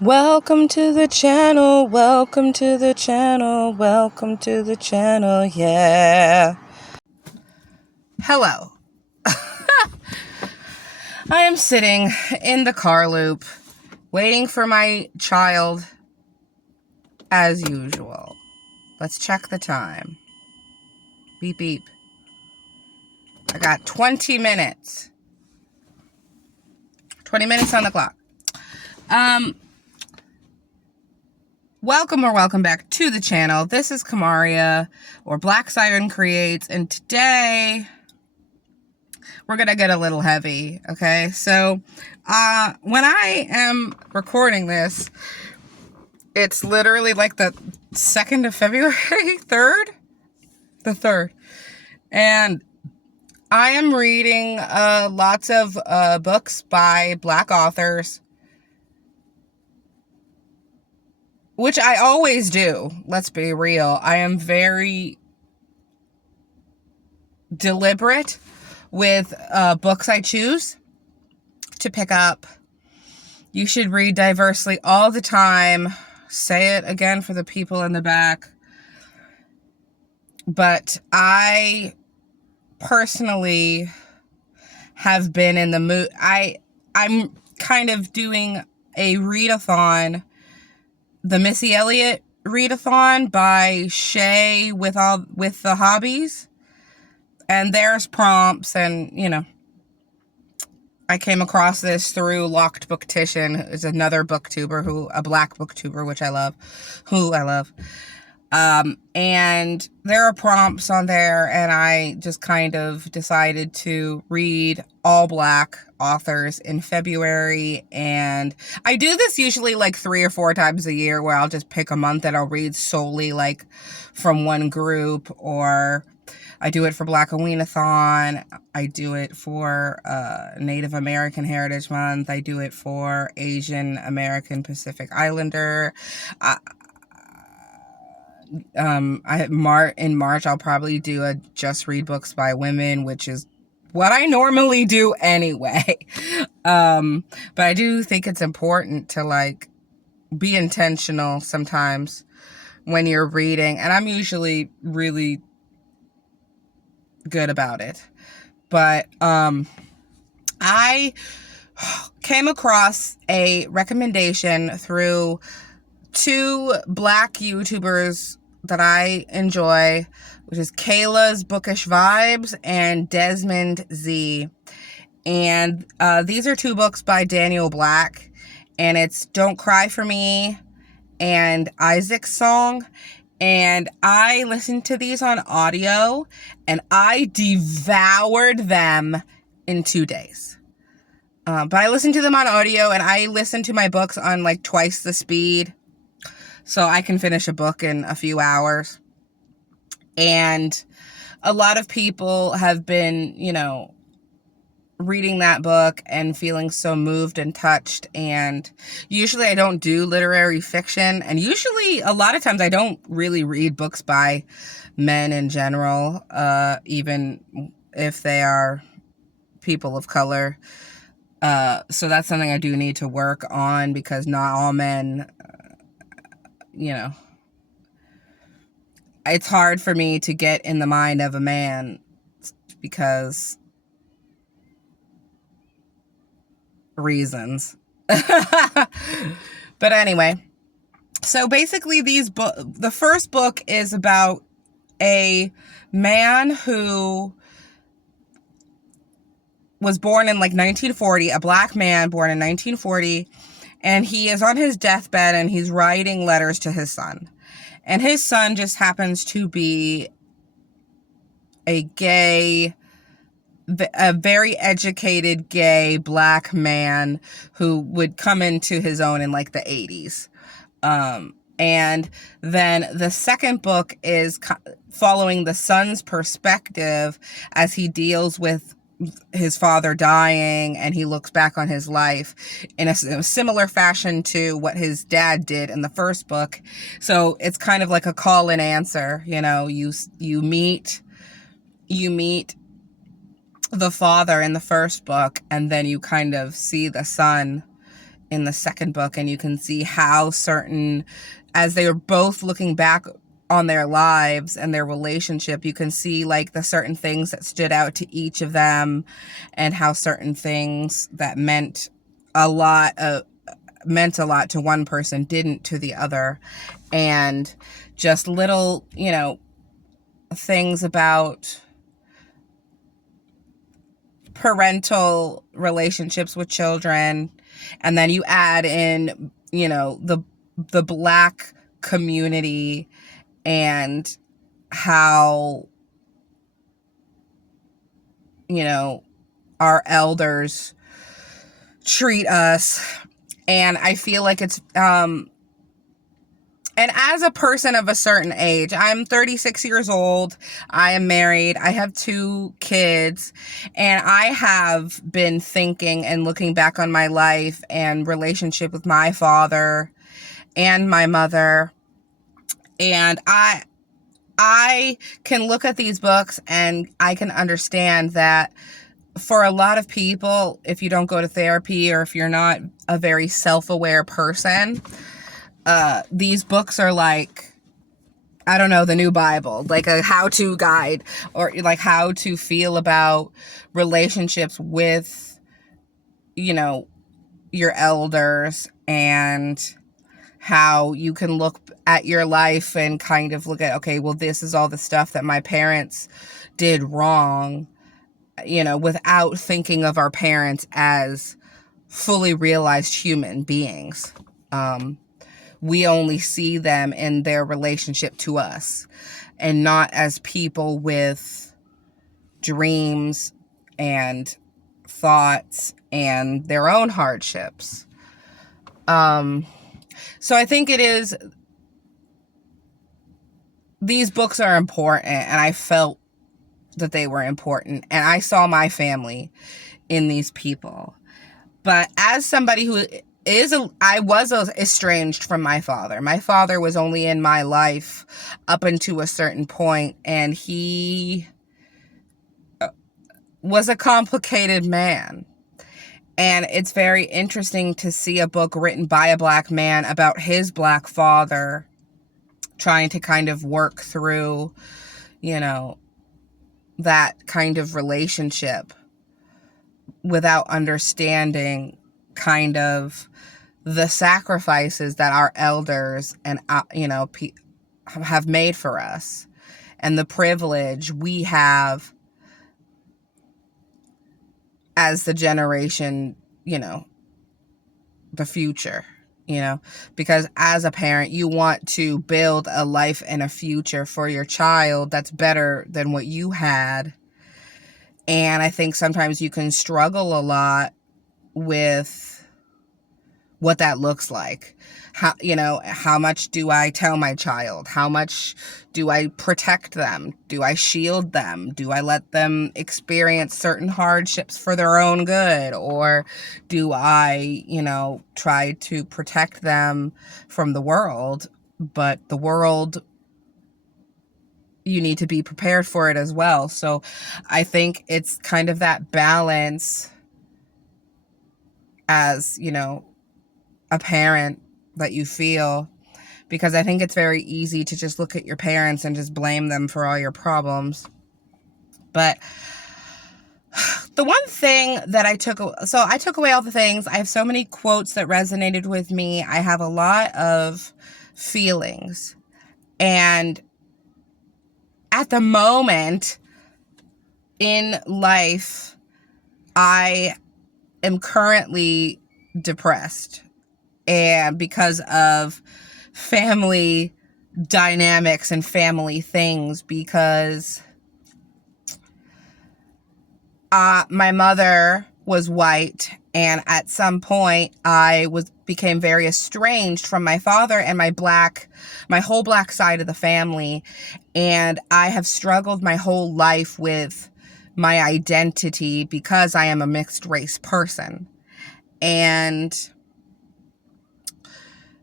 Welcome to the channel, welcome to the channel, welcome to the channel, yeah. Hello. I am sitting in the car loop, waiting for my child, as usual. Let's check the time. Beep, beep. I got 20 minutes. 20 minutes on the clock. Welcome back to the channel. This is Kamaria, or Black Siren Creates, and today we're gonna get a little heavy, okay? So, when I am recording this, it's literally like the 2nd of February, 3rd? The 3rd. And I am reading lots of books by Black authors, which I always do. Let's be real. I am very deliberate with books I choose to pick up. You should read diversely all the time. Say it again for the people in the back. But I personally have been in the mood. I'm kind of doing a readathon, the Missy Elliott readathon by Shay with the hobbies. And there's prompts, and I came across this through Locked Booktition. Is another booktuber a black booktuber, which I love, and there are prompts on there, and I just kind of decided to read all Black authors in February. And I do this usually like 3 or 4 times a year, where I'll just pick a month that I'll read solely like from one group, or I do it for Blackaweenathon. I do it for Native American Heritage Month. I do it for Asian American Pacific Islander. In March, I'll probably do a Just Read Books by Women, which is what I normally do anyway. But I do think it's important to like be intentional sometimes when you're reading, and I'm usually really good about it. But I came across a recommendation through 2 Black YouTubers that I enjoy, which is Kayla's Bookish Vibes and Desmond Z. And these are 2 books by Daniel Black, and it's Don't Cry for Me and Isaac's Song. And I listened to these on audio, and I devoured them in 2 days. But I listened to them on audio, and I listened to my books on like twice the speed, so I can finish a book in a few hours. And a lot of people have been, reading that book and feeling so moved and touched. And usually I don't do literary fiction, and usually a lot of times I don't really read books by men in general, even if they are people of color. So that's something I do need to work on, because not all men, it's hard for me to get in the mind of a man, because reasons. But anyway, so basically the first book is about a man who was born in like 1940, a Black man born in 1940, and he is on his deathbed, and he's writing letters to his son. And his son just happens to be a very educated gay Black man who would come into his own in like the 80s. And then the second book is following the son's perspective as he deals with his father dying, and he looks back on his life in a similar fashion to what his dad did in the first book. So it's kind of like a call and answer. You meet the father in the first book, and then you kind of see the son in the second book, and you can see how certain, as they were both looking back on their lives and their relationship, you can see like the certain things that stood out to each of them, and how certain things that meant a lot to one person didn't to the other. And just little, things about parental relationships with children. And then you add in, the Black community and how, our elders treat us. And I feel like it's, and as a person of a certain age, I'm 36 years old, I am married, I have 2 kids, and I have been thinking and looking back on my life and relationship with my father and my mother. And I can look at these books and I can understand that for a lot of people, if you don't go to therapy or if you're not a very self-aware person, these books are like, I don't know, the new Bible, like a how-to guide, or like how to feel about relationships with, your elders, and how you can look at your life and kind of look at, okay, well, this is all the stuff that my parents did wrong, without thinking of our parents as fully realized human beings. We only see them in their relationship to us, and not as people with dreams and thoughts and their own hardships. So I think these books are important, and I felt that they were important, and I saw my family in these people. But as somebody who I was estranged from my father. My father was only in my life up until a certain point, and he was a complicated man. And it's very interesting to see a book written by a Black man about his Black father trying to kind of work through, that kind of relationship without understanding kind of the sacrifices that our elders and, have made for us, and the privilege we have as the generation, the future, because as a parent, you want to build a life and a future for your child that's better than what you had. And I think sometimes you can struggle a lot with what that looks like. How much do I tell my child? How much do I protect them? Do I shield them? Do I let them experience certain hardships for their own good? Or do I, try to protect them from the world? But the world, you need to be prepared for it as well. So I think it's kind of that balance as, a parent that you feel, because I think it's very easy to just look at your parents and just blame them for all your problems. But the one thing that I took away all the things. I have so many quotes that resonated with me. I have a lot of feelings, and at the moment in life, I am currently depressed. And because of family dynamics and family things, because my mother was white, and at some point I became very estranged from my father and my whole Black side of the family. And I have struggled my whole life with my identity because I am a mixed race person. And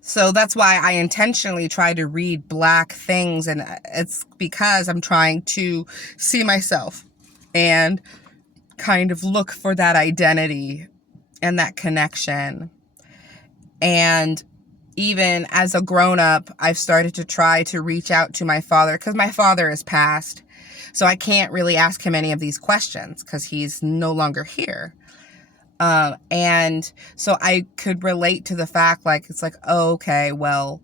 so that's why I intentionally try to read Black things, and it's because I'm trying to see myself and kind of look for that identity and that connection. And even as a grown-up, I've started to try to reach out to my father, because my father is passed. So I can't really ask him any of these questions because he's no longer here. And so I could relate to the fact, like, it's like, oh, okay, well,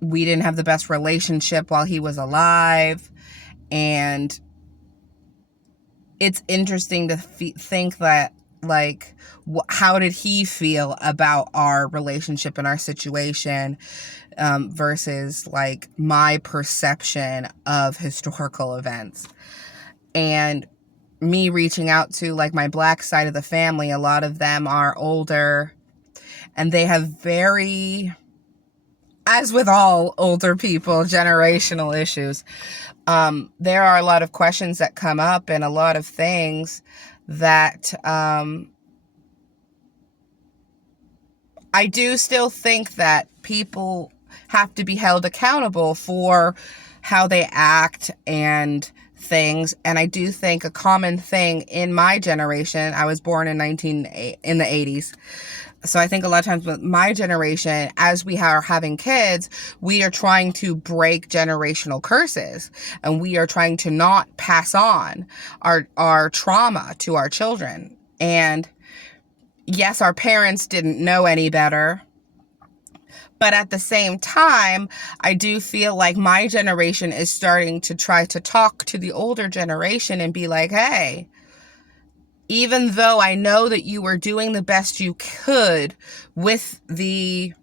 we didn't have the best relationship while he was alive. And it's interesting to think that, like, how did he feel about our relationship and our situation, versus like my perception of historical events. And me reaching out to like my Black side of the family, a lot of them are older and they have very, as with all older people, generational issues. There are a lot of questions that come up and a lot of things that I do still think that people have to be held accountable for how they act and things. And I do think a common thing in my generation, I was born in the 80s. So I think a lot of times with my generation, as we are having kids, we are trying to break generational curses, and we are trying to not pass on our trauma to our children. And yes, our parents didn't know any better. But at the same time, I do feel like my generation is starting to try to talk to the older generation and be like, hey, even though I know that you were doing the best you could with the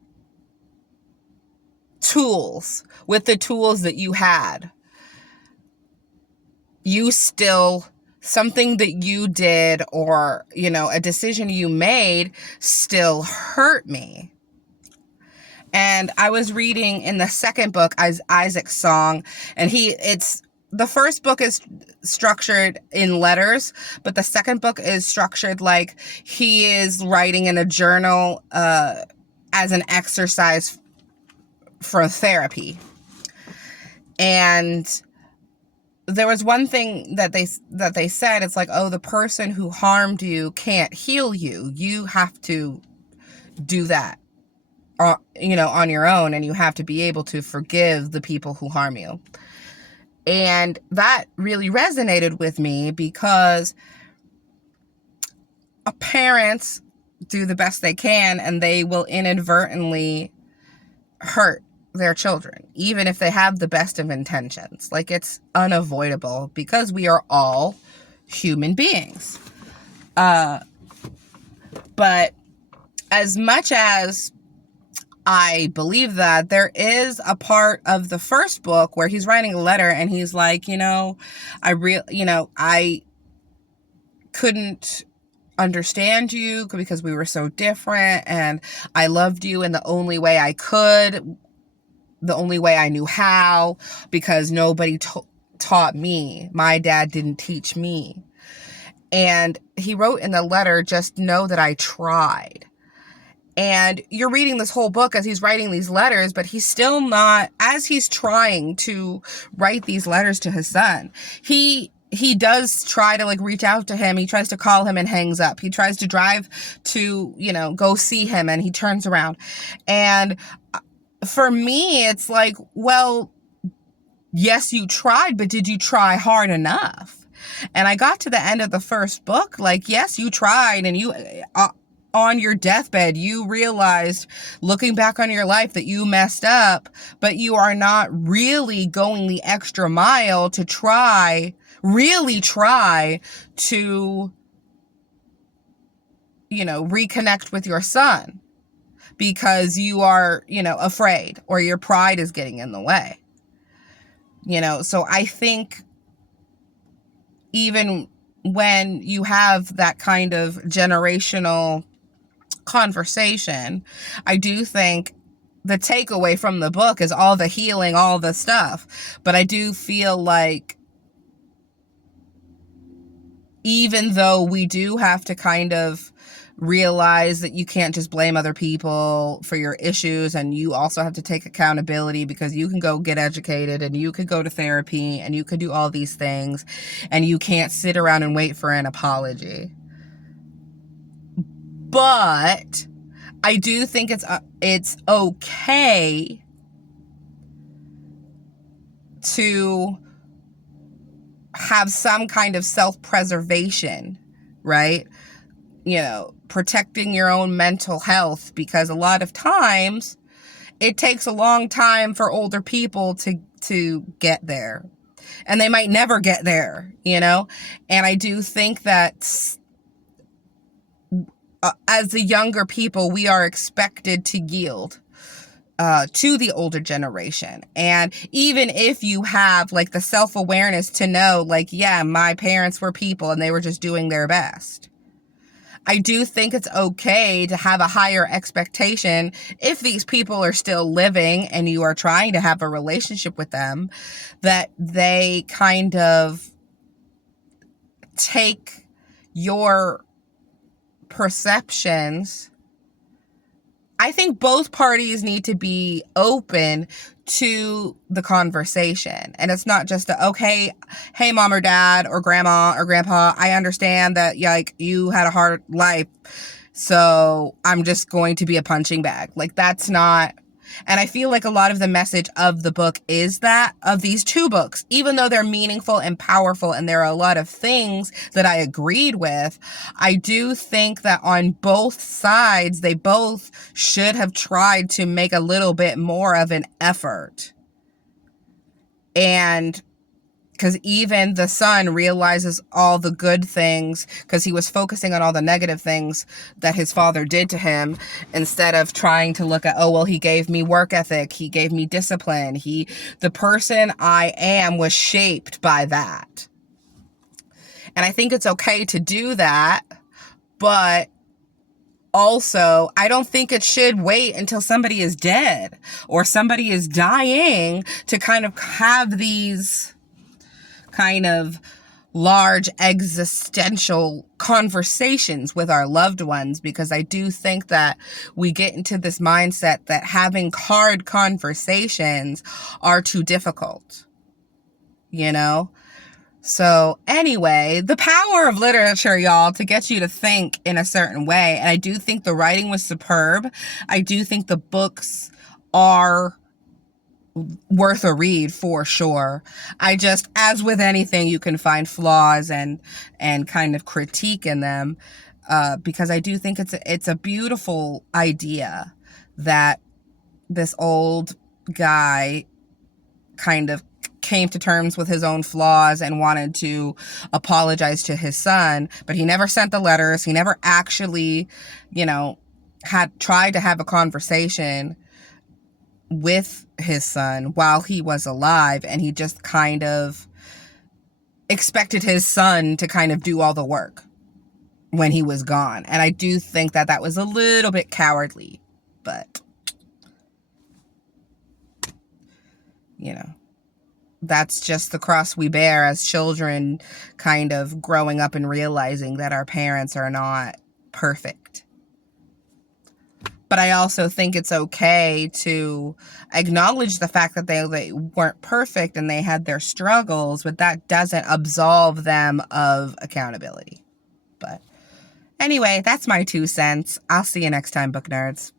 tools that you had, you still, something that you did or, a decision you made still hurt me. And I was reading in the second book, Isaac's Song, and the first book is structured in letters, but the second book is structured like he is writing in a journal as an exercise for therapy. And there was one thing that they said, it's like, oh, the person who harmed you can't heal you. You have to do that, on your own, and you have to be able to forgive the people who harm you. And that really resonated with me because parents do the best they can, and they will inadvertently hurt their children, even if they have the best of intentions. Like, it's unavoidable because we are all human beings. But as much as I believe that, there is a part of the first book where he's writing a letter and he's like, I couldn't understand you because we were so different, and I loved you in the only way I could, the only way I knew how, because nobody taught me. My dad didn't teach me. And he wrote in the letter, just know that I tried. And you're reading this whole book as he's writing these letters, but he's still not, as he's trying to write these letters to his son, he does try to like reach out to him. He tries to call him and hangs up. He tries to drive to, go see him, and he turns around. And for me, it's like, well, yes, you tried, but did you try hard enough? And I got to the end of the first book, like, yes, you tried, and you, on your deathbed, you realized, looking back on your life, that you messed up, but you are not really going the extra mile to really try to, reconnect with your son because you are, afraid, or your pride is getting in the way. So I think even when you have that kind of generational conversation, I do think the takeaway from the book is all the healing, all the stuff. But I do feel like even though we do have to kind of realize that you can't just blame other people for your issues, and you also have to take accountability, because you can go get educated, and you could go to therapy, and you could do all these things, and you can't sit around and wait for an apology. But I do think it's okay to have some kind of self-preservation, right? You know, protecting your own mental health, because a lot of times it takes a long time for older people to get there, and they might never get there, you know? And I do think that as the younger people, we are expected to yield to the older generation. And even if you have like the self-awareness to know, like, yeah, my parents were people and they were just doing their best, I do think it's okay to have a higher expectation if these people are still living and you are trying to have a relationship with them, that they kind of take your perceptions. I think both parties need to be open to the conversation. And it's not just okay, hey, mom or dad or grandma or grandpa, I understand that like you had a hard life, so I'm just going to be a punching bag. Like, that's not. And I feel like a lot of the message of the book is that, of these two books, even though they're meaningful and powerful and there are a lot of things that I agreed with, I do think that on both sides, they both should have tried to make a little bit more of an effort. And because even the son realizes all the good things, because he was focusing on all the negative things that his father did to him, instead of trying to look at, oh, well, he gave me work ethic, he gave me discipline, the person I am was shaped by that. And I think it's okay to do that, but also, I don't think it should wait until somebody is dead or somebody is dying to kind of have these kind of large existential conversations with our loved ones, because I do think that we get into this mindset that having hard conversations are too difficult, you know? So anyway, the power of literature, y'all, to get you to think in a certain way. And I do think the writing was superb. I do think the books are worth a read for sure. I just, as with anything, you can find flaws and kind of critique in them, because I do think it's a beautiful idea that this old guy kind of came to terms with his own flaws and wanted to apologize to his son, but he never sent the letters. He never actually, had tried to have a conversation with his son while he was alive, and he just kind of expected his son to kind of do all the work when he was gone. And I do think that that was a little bit cowardly, but that's just the cross we bear as children, kind of growing up and realizing that our parents are not perfect. But I also think it's okay to acknowledge the fact that they weren't perfect and they had their struggles, but that doesn't absolve them of accountability. But anyway, that's my 2 cents. I'll see you next time, book nerds.